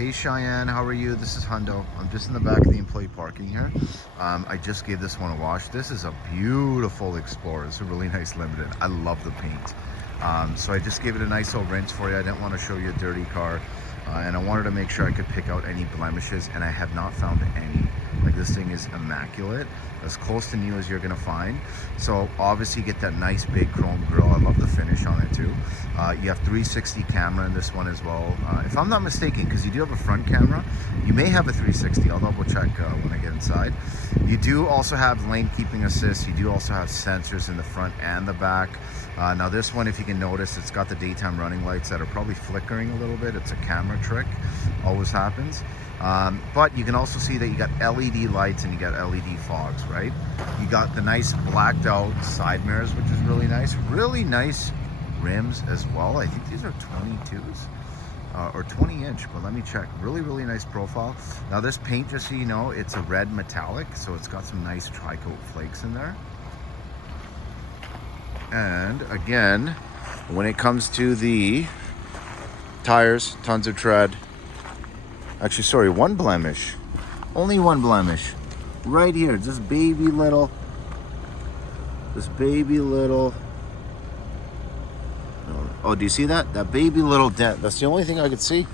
Hey Cheyenne, how are you? This is Hundo. I'm just in the back of the employee parking here. I just gave this one a wash. This is a beautiful Explorer. It's a really nice limited. I love the paint. So I just gave it a nice old rinse for you. I didn't want to show you a dirty car. And I wanted to make sure I could pick out any blemishes, and I have not found any. Like, this thing is immaculate, as close to new as you're gonna find. So obviously you get that nice big chrome grille. I love the finish on it too. You have 360 camera in this one as well. If I'm not mistaken, because you do have a front camera, you may have a 360. I'll double check when I get inside. You do also have lane keeping assist. You do also have sensors in the front and the back. Now this one, if you can notice, it's got the daytime running lights that are probably flickering a little bit. It's a camera trick, always happens. But you can also see that you got LED lights and you got LED fogs, right? You got the nice blacked out side mirrors, which is really nice. Really nice rims as well. I think these are 22s or 20 inch, but let me check. Really, really nice profile. Now this paint, just so you know, it's a red metallic, so it's got some nice tri-coat flakes in there. And again, when it comes to the tires, tons of tread. Actually, sorry, one blemish. Only one blemish. Right here, this baby little. Oh, do you see that? That baby little dent. That's the only thing I could see.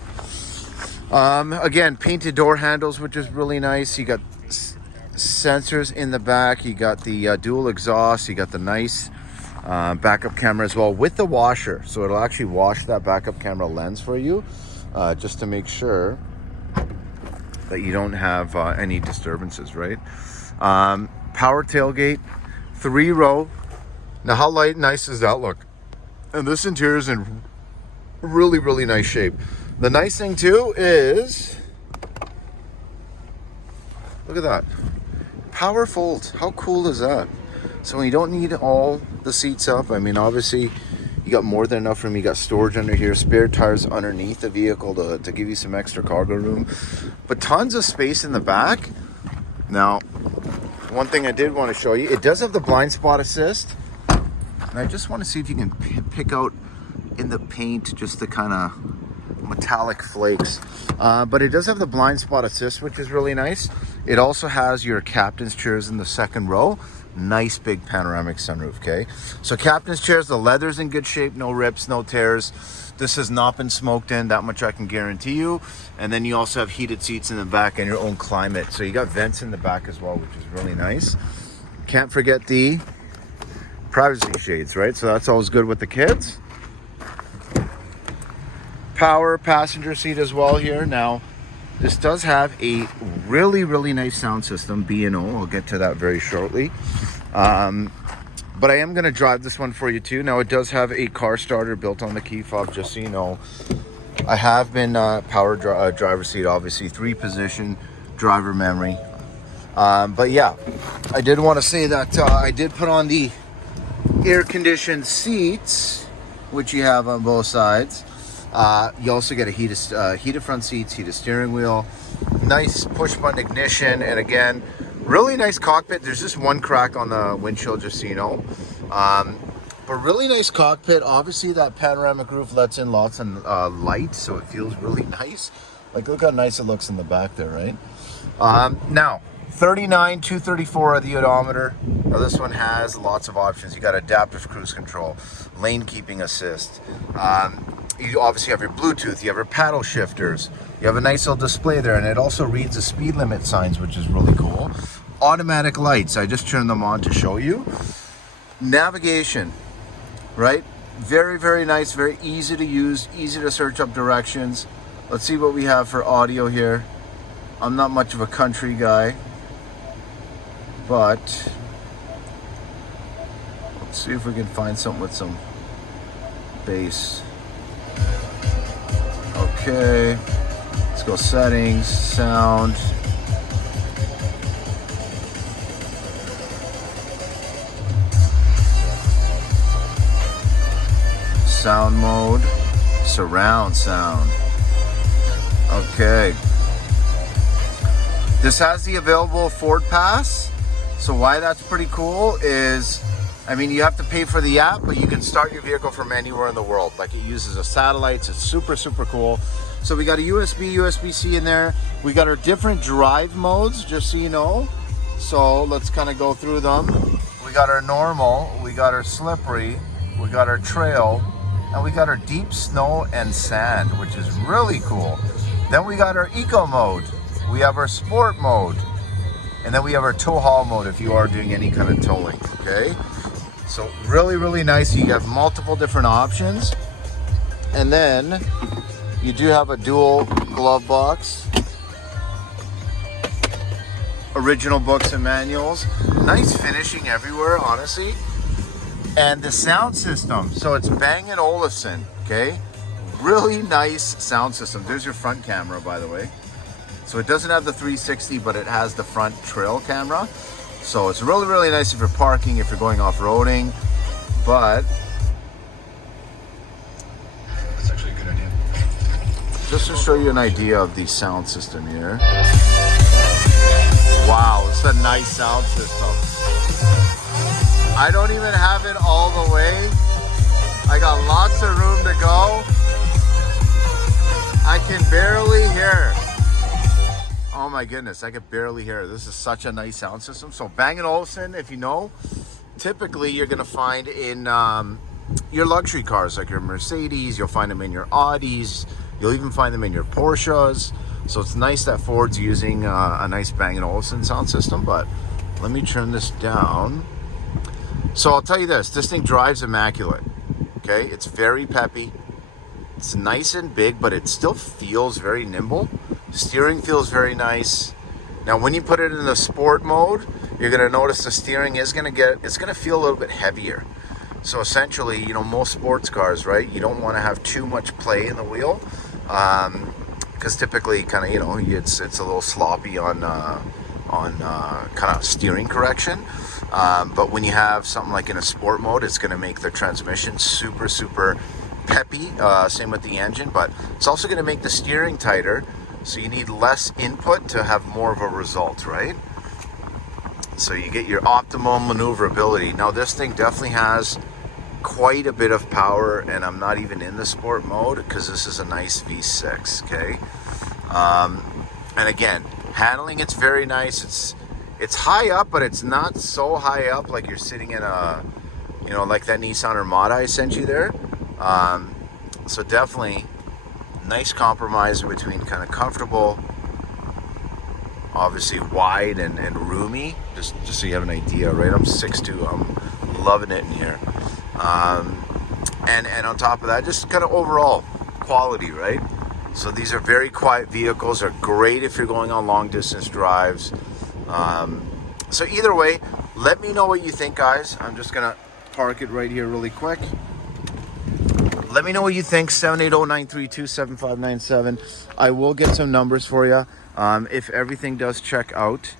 Again, painted door handles, which is really nice. You got sensors in the back. You got the dual exhaust. You got the nice backup camera as well with the washer. So it'll actually wash that backup camera lens for you, just to make sure that you don't have any disturbances, right? Power tailgate, 3-row. Now how nice does that look? And this interior is in really, really nice shape. The nice thing too is, look at that. Power folds, how cool is that? So you don't need all the seats up. I mean, obviously you got more than enough room. You got storage under here, spare tires underneath the vehicle to give you some extra cargo room, but tons of space in the back. Now, one thing I did want to show you, it does have the blind spot assist. And I just want to see if you can pick out in the paint just the kind of metallic flakes. But it does have the blind spot assist, which is really nice. It also has your captain's chairs in the second row. Nice big panoramic sunroof, okay? So captain's chairs, the leather's in good shape, no rips, no tears. This has not been smoked in, that much I can guarantee you. And then you also have heated seats in the back and your own climate. So you got vents in the back as well, which is really nice. Can't forget the privacy shades, right? So that's always good with the kids. Power passenger seat as well here. Now, this does have a really, really nice sound system, B&O. I'll get to that very shortly. But I am going to drive this one for you too. Now, it does have a car starter built on the key fob, just so you know. I have been power driver seat, obviously, 3-position driver memory. But yeah, I did want to say that I did put on the air-conditioned seats, which you have on both sides. You also get a heated front seats, heated steering wheel, nice push-button ignition, and again, really nice cockpit. There's just one crack on the windshield, just so you know. But really nice cockpit. Obviously, that panoramic roof lets in lots of light, so it feels really nice. Like, look how nice it looks in the back there, right? Now, 39, 234 of the odometer. Now this one has lots of options. You got adaptive cruise control, lane keeping assist. You obviously have your Bluetooth, you have your paddle shifters, you have a nice little display there, and it also reads the speed limit signs, which is really cool. Automatic lights, I just turned them on to show you. Navigation, right? Very, very nice, very easy to use, easy to search up directions. Let's see what we have for audio here. I'm not much of a country guy, but let's see if we can find something with some bass. Okay, let's go settings, sound. Sound mode, surround sound. Okay. This has the available Ford Pass. So why that's pretty cool is I mean, you have to pay for the app, but you can start your vehicle from anywhere in the world. Like, it uses a satellites. It's super, super cool. So we got a USB, USB-C in there. We got our different drive modes, just so you know. So let's kind of go through them. We got our normal, we got our slippery, we got our trail, and we got our deep snow and sand, which is really cool. Then we got our eco mode. We have our sport mode. And then we have our tow haul mode if you are doing any kind of towing, okay? So really, really nice. You have multiple different options. And then you do have a dual glove box. Original books and manuals. Nice finishing everywhere, honestly. And the sound system. So it's Bang & Olufsen, okay? Really nice sound system. There's your front camera, by the way. So it doesn't have the 360, but it has the front trail camera. So it's really, really nice if you're parking, if you're going off-roading. But that's actually a good idea. Just to show you an idea of the sound system here. Wow, it's a nice sound system. I don't even have it all the way. I got lots of room to go. I can barely hear. Oh my goodness, I could barely hear. This is such a nice sound system. So Bang & Olufsen, if you know, typically you're gonna find in your luxury cars, like your Mercedes, you'll find them in your Audis, you'll even find them in your Porsches. So it's nice that Ford's using a nice Bang & Olufsen sound system, but let me turn this down. So I'll tell you this thing drives immaculate, okay? It's very peppy. It's nice and big, but it still feels very nimble. Steering feels very nice. Now, when you put it in the sport mode, you're gonna notice the steering is gonna feel a little bit heavier. So essentially, you know, most sports cars, right? You don't wanna have too much play in the wheel. Because typically kind of, you know, it's a little sloppy on kind of steering correction. But when you have something like in a sport mode, it's gonna make the transmission super, super peppy, same with the engine, but it's also going to make the steering tighter, so you need less input to have more of a result, right? So you get your optimum maneuverability. Now this thing definitely has quite a bit of power, and I'm not even in the sport mode because this is a nice V6, okay? And again, handling, it's very nice. It's high up, but it's not so high up like you're sitting in a, you know, like that Nissan Armada I sent you there. So definitely nice compromise between kind of comfortable, obviously wide and roomy, just so you have an idea, right? I'm 6'2", I'm loving it in here. And on top of that, just kind of overall quality, right? So these are very quiet vehicles, are great if you're going on long distance drives. So either way, let me know what you think, guys. I'm just gonna park it right here really quick. Let me know what you think. 780-932-7597. I will get some numbers for you. If everything does check out,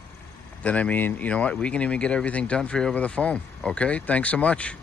then I mean, you know what? We can even get everything done for you over the phone. Okay? Thanks so much.